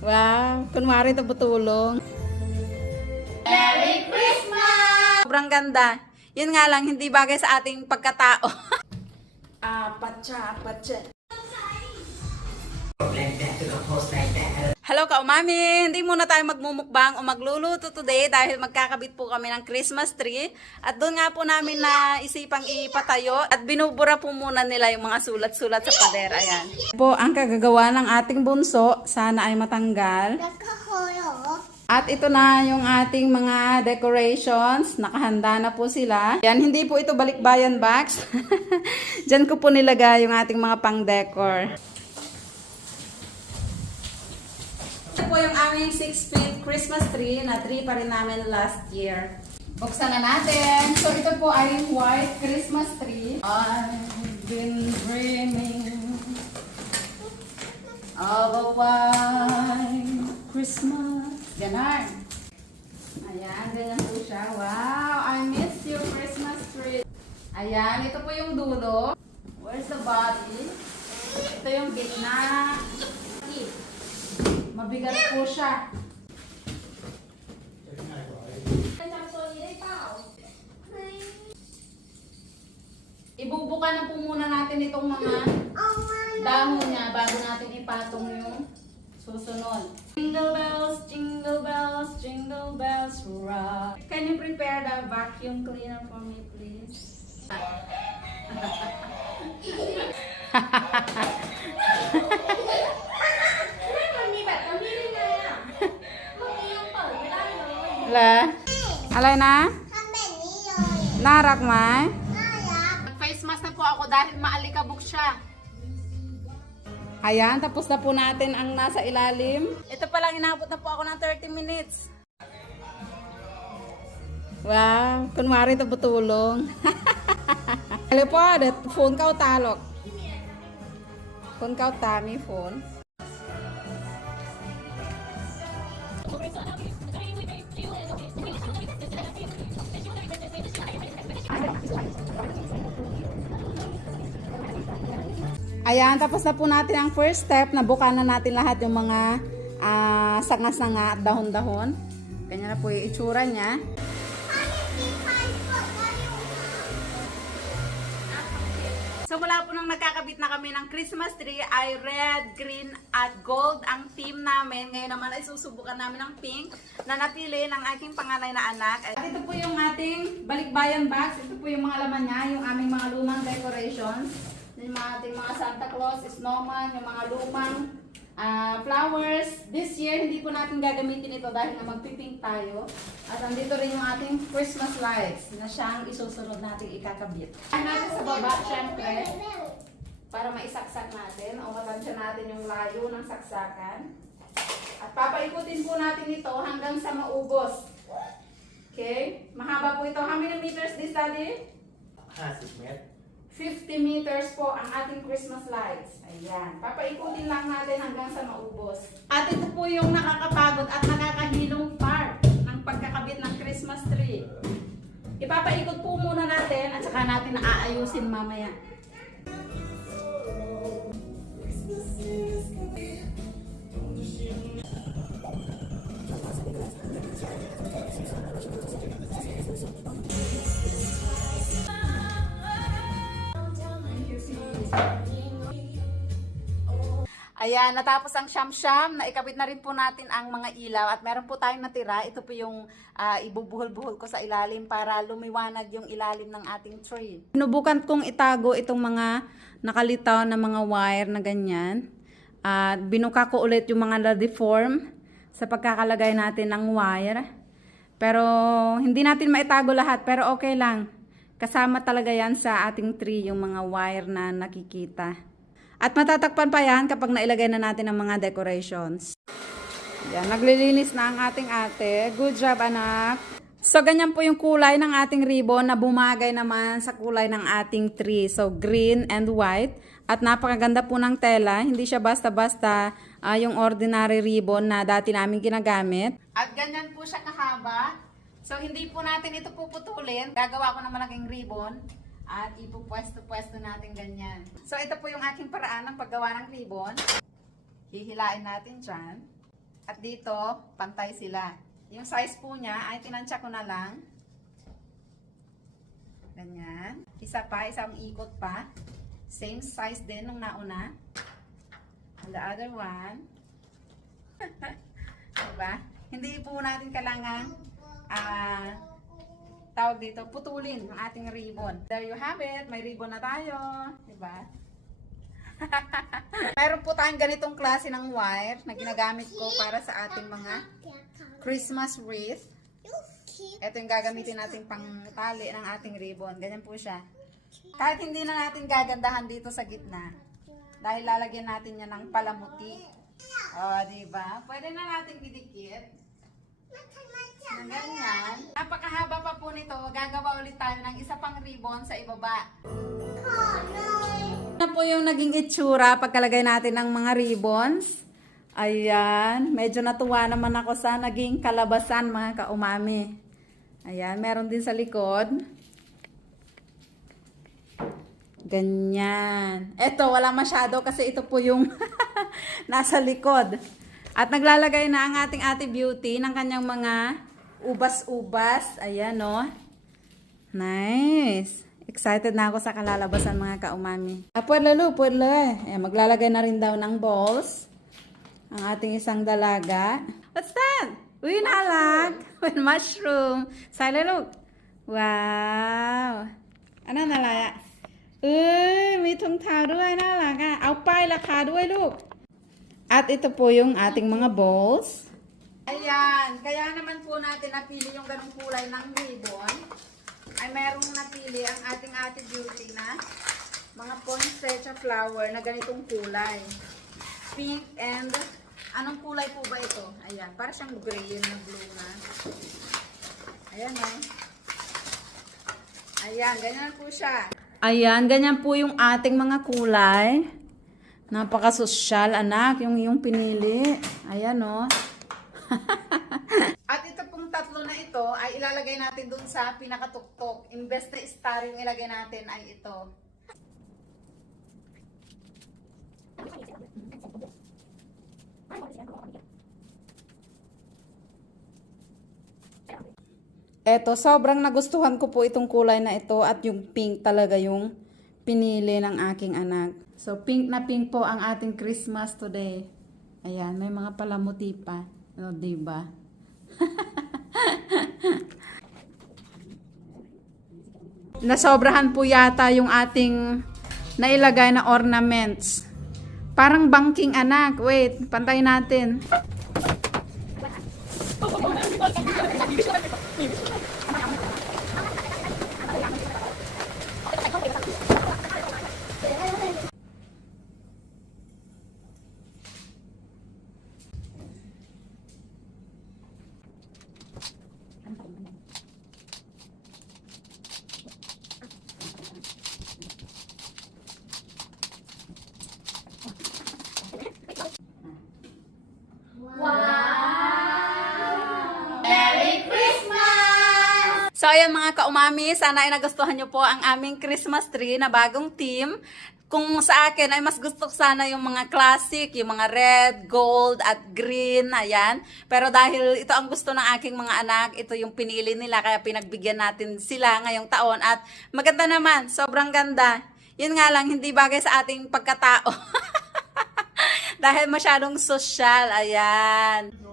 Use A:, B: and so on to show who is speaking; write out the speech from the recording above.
A: Wow, kunwari ito butulong.
B: Merry Christmas!
A: Sobrang ganda. Yun nga lang, hindi bagay sa ating pagkatao. Apat siya, apat siya. Hello ka umami! Hindi muna tayo magmumukbang o magluluto today dahil magkakabit po kami ng Christmas tree. At doon nga po namin na isipang ipatayo at binubura po muna nila yung mga sulat-sulat sa pader. Ayan. Po ang kagagawa ng ating bunso. Sana ay matanggal. At ito na yung ating mga decorations. Nakahanda na po sila. Yan, hindi po ito balikbayan box. Diyan ko po nilagay yung ating mga pang-decor. Ito po yung aming 6 feet Christmas tree na tree pa rin namin last year. Buksan na natin. So ito po ay white Christmas tree. I've been dreaming of a white Christmas. Ganon. Ayan, ganyan po siya. Wow, I miss you Christmas tree. Ayan, ito po yung dulo. Where's the body? Ito yung gitna. Mabigat po siya. Ibubuka na po muna natin itong mga dahon niya bago natin ipatong yung susunod. Jingle bells, jingle bells, jingle bells, rock. Can you prepare the vacuum cleaner for me, please? La. Alay na? Narak may? Face mask na po ako dahil maalikabok siya. Ayan, tapos na po natin ang nasa ilalim. Ito pa lang, inabot na po ako ng 30 minutes. Wow, kunwari ito butulong. Hello po, phone ka o talok? Phone ka o tami phone? Ayan, tapos na po natin ang first step. Nabuka na natin lahat yung mga ah, sanga-sanga at dahon-dahon. Ganyan na po yung itsura niya. So mula po nung nagkakabit na kami ng Christmas tree ay red, green at gold ang theme namin. Ngayon naman ay susubukan namin ng pink na napili ng aking panganay na anak. At ito po yung ating balikbayan box. Ito po yung mga laman niya, yung aming mga lumang decorations yung mga ating mga Santa Claus, snowman, yung mga lumang uh, flowers. This year, hindi po natin gagamitin ito dahil na magpipink tayo. At andito rin yung ating Christmas lights na siyang isusunod natin ikakabit. Ang natin sa baba, syempre, para maisaksak natin. O matansya natin yung layo ng saksakan. At papaikutin po natin ito hanggang sa maubos. Okay? Mahaba po ito. How many meters this, Daddy?
C: 50 meters.
A: 50 meters po ang ating Christmas lights. Ayan. Papaikutin lang natin hanggang sa maubos. At ito po yung nakakapagod at nakakahilong part ng pagkakabit ng Christmas tree. Ipapaikot po muna natin at saka natin aayusin mamaya. Ayan, natapos ang siyam-siyam. Naikabit na rin po natin ang mga ilaw at meron po tayong natira. Ito po yung ah, ibubuhol-buhol ko sa ilalim para lumiwanag yung ilalim ng ating tree. Sinubukan kong itago itong mga nakalitaw na mga wire na ganyan. At binuka ko ulit yung mga na-deform sa pagkakalagay natin ng wire. Pero hindi natin maitago lahat pero okay lang. Kasama talaga yan sa ating tree yung mga wire na nakikita. At matatakpan pa yan kapag nailagay na natin ang mga decorations. Yan, naglilinis na ang ating ate. Good job, anak. So, ganyan po yung kulay ng ating ribbon na bumagay naman sa kulay ng ating tree. So, green and white. At napakaganda po ng tela. Hindi siya basta-basta ah, yung ordinary ribbon na dati namin ginagamit. At ganyan po siya kahaba. So, hindi po natin ito puputulin. Gagawa ko ng malaking ribbon. At ipupwesto-pwesto natin ganyan. So, ito po yung aking paraan ng paggawa ng ribbon. Hihilain natin dyan. At dito, pantay sila. Yung size po niya ay tinansya ko na lang. Ganyan. Isa pa, isang ikot pa. Same size din nung nauna. And the other one. diba? Hindi po natin kailangan ah tawag dito, putulin ang ating ribbon. There you have it. May ribbon na tayo. Diba? Meron po tayong ganitong klase ng wire na ginagamit ko para sa ating mga Christmas wreath. Ito yung gagamitin natin pang tali ng ating ribbon. Ganyan po siya. Kahit hindi na natin gagandahan dito sa gitna. Dahil lalagyan natin yan ng palamuti. O, di ba? Pwede na natin idikit. Ng ganyan. Napakahaba pa po nito. Gagawa ulit tayo ng isa pang ribbon sa ibaba. Ano po yung naging itsura pagkalagay natin ng mga ribbons? Ayan, medyo natuwa naman ako sa naging kalabasan mga kaumami. Ayan, meron din sa likod. Ganyan. Ito, wala masyado kasi ito po yung nasa likod. At naglalagay na ang ating ate beauty ng kanyang mga ubas-ubas. Ayan, no? Nice. Excited na ako sa kalalabasan mga kaumami. Ah, pwede lalo, pwede Ayan, maglalagay na rin daw ng balls. Ang ating isang dalaga. What's that? Uy, nalag. With mushroom. Sila, look. Wow. Ano nalaya? Uy, may tungtawด้วยน่ารักอ่ะ เอาป้ายราคาด้วยลูก at ito po yung ating mga balls. Ayan, kaya naman po natin napili yung ganong kulay ng ribbon. Ay merong napili ang ating ate beauty na mga poinsettia flower na ganitong kulay. Pink and anong kulay po ba ito? Ayan, para siyang gray na blue na. Ayan o. Ayan, ganyan po siya. Ayan, ganyan po yung ating mga kulay. Napakasosyal, anak, yung yung pinili. Ayan, oh. At ito pong tatlo na ito ay ilalagay natin dun sa pinakatuktok. Imbes na star yung ilagay natin ay ito. Eto, sobrang nagustuhan ko po itong kulay na ito at yung pink talaga yung pinili ng aking anak. So, pink na pink po ang ating Christmas today. Ayan, may mga palamuti pa. O, diba? Nasobrahan po yata yung ating nailagay na ornaments. Parang banking anak. Wait, pantay natin. Ayan mga kaumami, sana ay nagustuhan nyo po ang aming Christmas tree na bagong team. Kung sa akin ay mas gusto ko sana yung mga classic, yung mga red, gold, at green, ayan. Pero dahil ito ang gusto ng aking mga anak, ito yung pinili nila, kaya pinagbigyan natin sila ngayong taon. At maganda naman, sobrang ganda. Yun nga lang, hindi bagay sa ating pagkatao. dahil masyadong sosyal, ayan.